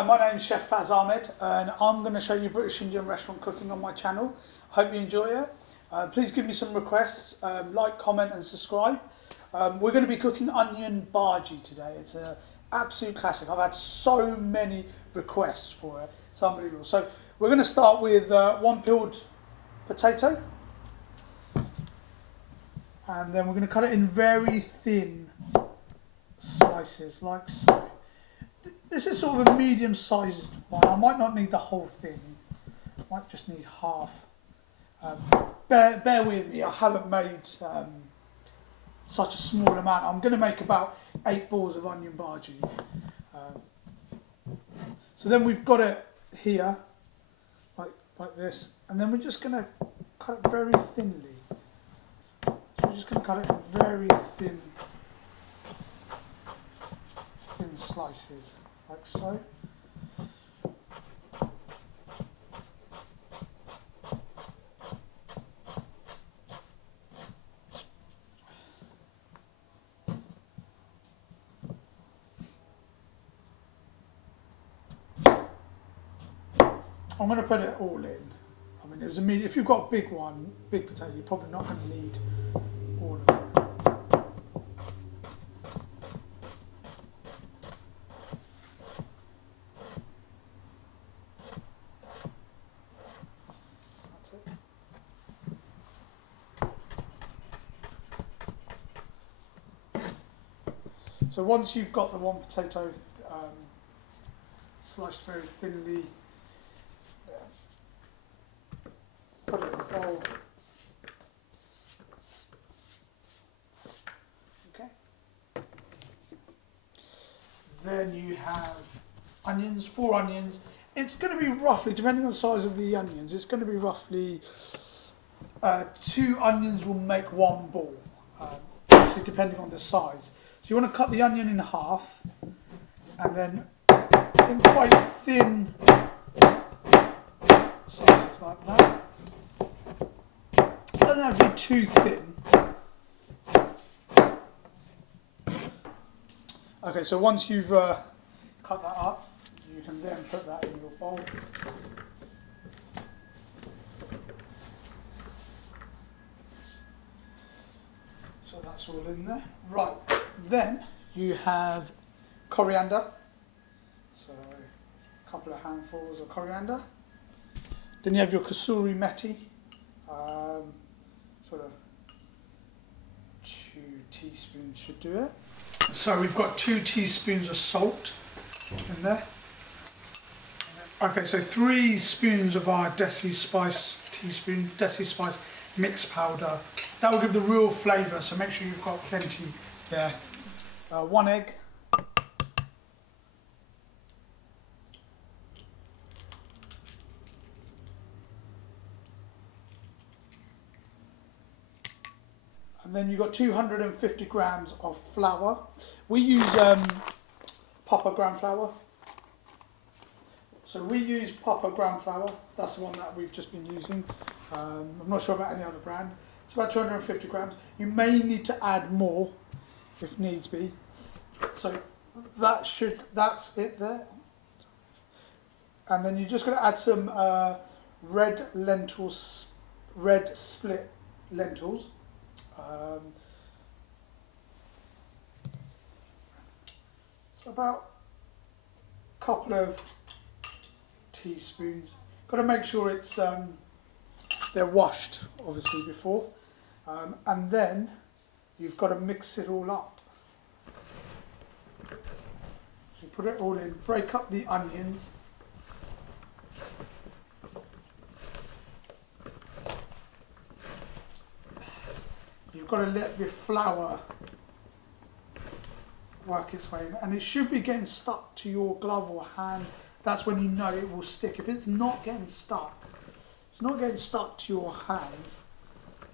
Hi, my name is Chef Faz Ahmed and I'm going to show you British Indian restaurant cooking on my channel. Hope you enjoy it. Please give me some requests, like, comment and subscribe. We're going to be cooking onion bhaji today. It's an absolute classic. I've had so many requests for it. It's unbelievable. So we're going to start with one peeled potato. And then we're going to cut it in very thin slices like so. This is sort of a medium-sized one. I might not need the whole thing. I might just need half. Bear with me. I haven't made such a small amount. I'm going to make about 8 balls of onion bhaji. So then we've got it here, like this, and then we're just going to cut it very thinly. So we're just going to cut it in very thin slices. Like so. I'm going to put it all in. I mean, there's a medium. If you've got a big one, big potato, you're probably not going to need all of it. So once you've got the one potato sliced very thinly, put it in a bowl. Okay. Then you have onions, 4 onions. It's going to be roughly, depending on the size of the onions, it's going to be roughly 2 onions will make 1 ball, obviously depending on the size. So you want to cut the onion in half, and then in quite thin slices like that. It doesn't have to be too thin. Okay, so once you've cut that up, you can then put that in your bowl. So that's all in there. Right. Then you have coriander, so a couple of handfuls of coriander. Then you have your Khosri Methi, sort of 2 teaspoons should do it. So we've got 2 teaspoons of salt in there. Okay, so 3 spoons of our desi spice mix powder. That will give the real flavour, so make sure you've got plenty there. 1 egg. And then you've got 250 grams of flour. We use Papa gram flour. So we use Papa gram flour. That's the one that we've just been using. I'm not sure about any other brand. It's about 250 grams. You may need to add more if needs be. So that's it there. And then you're just going to add some red split lentils. So about a couple of teaspoons. Got to make sure it's they're washed obviously before, and then you've got to mix it all up. So put it all in, break up the onions. You've got to let the flour work its way in, and it should be getting stuck to your glove or hand. That's when you know it will stick. If it's not getting stuck, to your hands,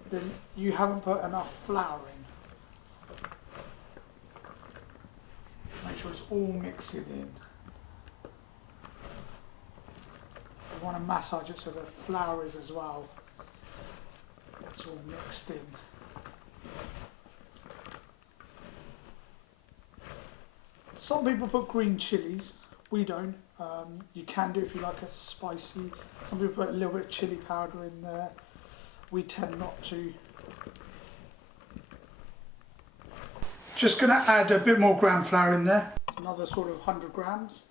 then you haven't put enough flour in. Make sure it's all mixing in. You want to massage it so the flour is as well. It's all mixed in. Some people put green chilies. We don't. You can do if you like a spicy. Some people put a little bit of chili powder in there. We tend not to. Just going to add a bit more gram flour in there. Another sort of 100 grams.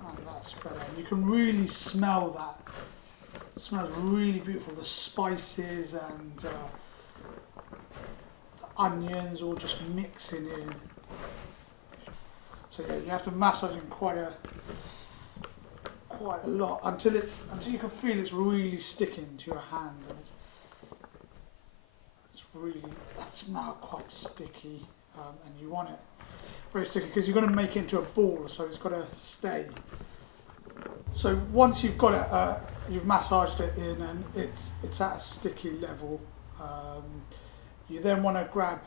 And that's better. You can really smell that. It smells really beautiful. The spices and the onions all just mixing in. So yeah, you have to massage it quite a lot until you can feel it's really sticking to your hands, and that's now quite sticky, and you want it very sticky because you're going to make it into a ball, so it's got to stay. So once you've got it, you've massaged it in and it's at a sticky level, you then want to grab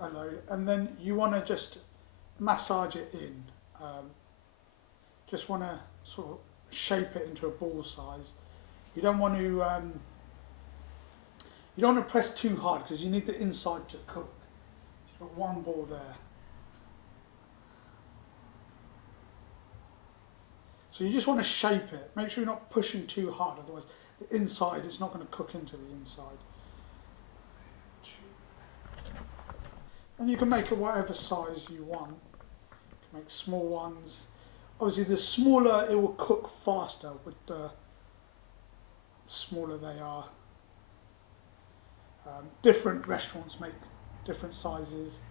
a load and then you want to just massage it in. Just want to sort of shape it into a ball size. You don't want to press too hard because you need the inside to cook. You've got one ball there. So you just want to shape it. Make sure you're not pushing too hard, otherwise the inside, it's not going to cook into the inside. And you can make it whatever size you want. You can make small ones. Obviously the smaller it will cook faster with the smaller they are. Different restaurants make different sizes.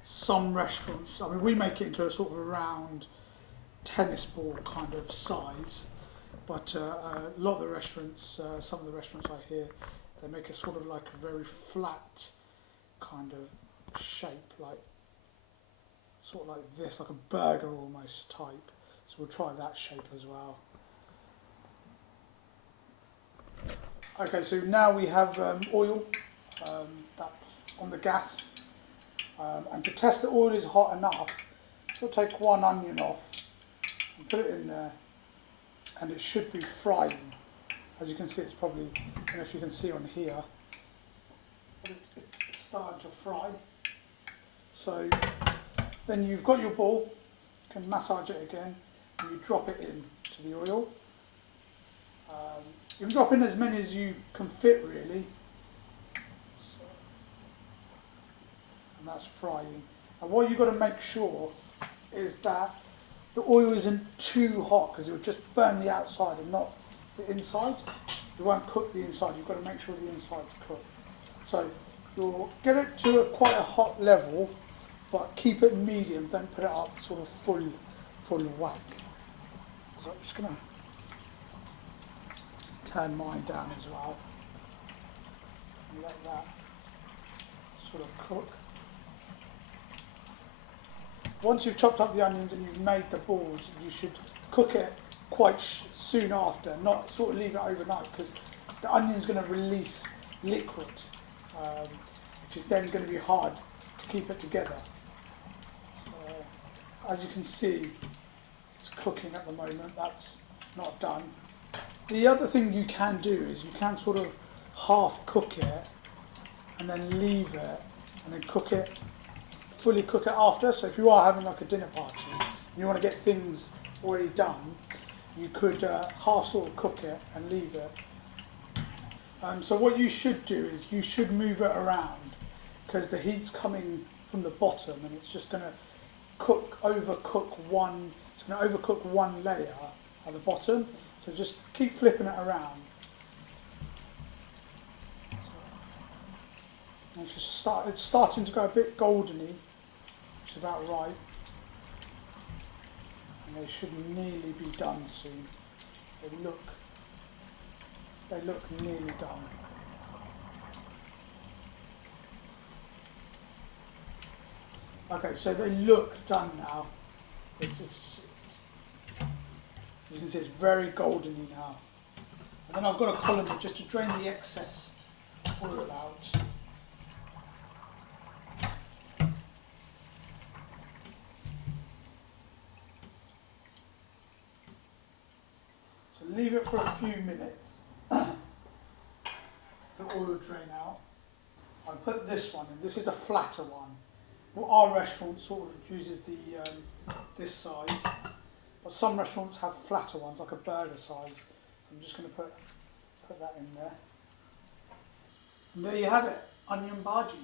Some restaurants, I mean we make it into a sort of a round tennis ball kind of size, but a lot of the restaurants, some of the restaurants I hear, they make it sort of like a very flat kind of shape, like sort of like this, like a burger almost type. So we'll try that shape as well. Okay, so now we have oil that's on the gas, and to test the oil is hot enough, we'll take one onion off and put it in there, and it should be frying. As you can see, it's probably, I don't know if you can see on here, but it's starting to fry. So then you've got your ball, you can massage it again, and you drop it into the oil. You can drop in as many as you can fit really. So, and that's frying. And what you've got to make sure is that the oil isn't too hot, because it'll just burn the outside and not the inside. You won't cook the inside, you've got to make sure the inside's cooked. So you'll get it to quite a hot level, but keep it medium, don't put it up sort of full whack. So I'm just going to turn mine down as well and let that sort of cook. Once you've chopped up the onions and you've made the balls, you should cook it quite soon after, not sort of leave it overnight, because the onion's going to release liquid, which is then going to be hard to keep it together. So, as you can see, it's cooking at the moment, that's not done. The other thing you can do is you can sort of half cook it and then leave it and then cook it, fully cook it after. So if you are having like a dinner party and you want to get things already done, you could half sort of cook it and leave it. So what you should do is you should move it around, because the heat's coming from the bottom and it's just going to overcook one layer at the bottom. So just keep flipping it around. So it's starting to go a bit goldeny, which is about right. And they should nearly be done soon. They look nearly done. Okay, so they look done now. As you can see, it's very goldeny now. And then I've got a colander just to drain the excess oil out. So leave it for a few minutes. will drain out. I put this one in. This is the flatter one. Well, our restaurant sort of uses the this size, but some restaurants have flatter ones, like a burger size. So I'm just going to put that in there. And there you have it, onion bhaji.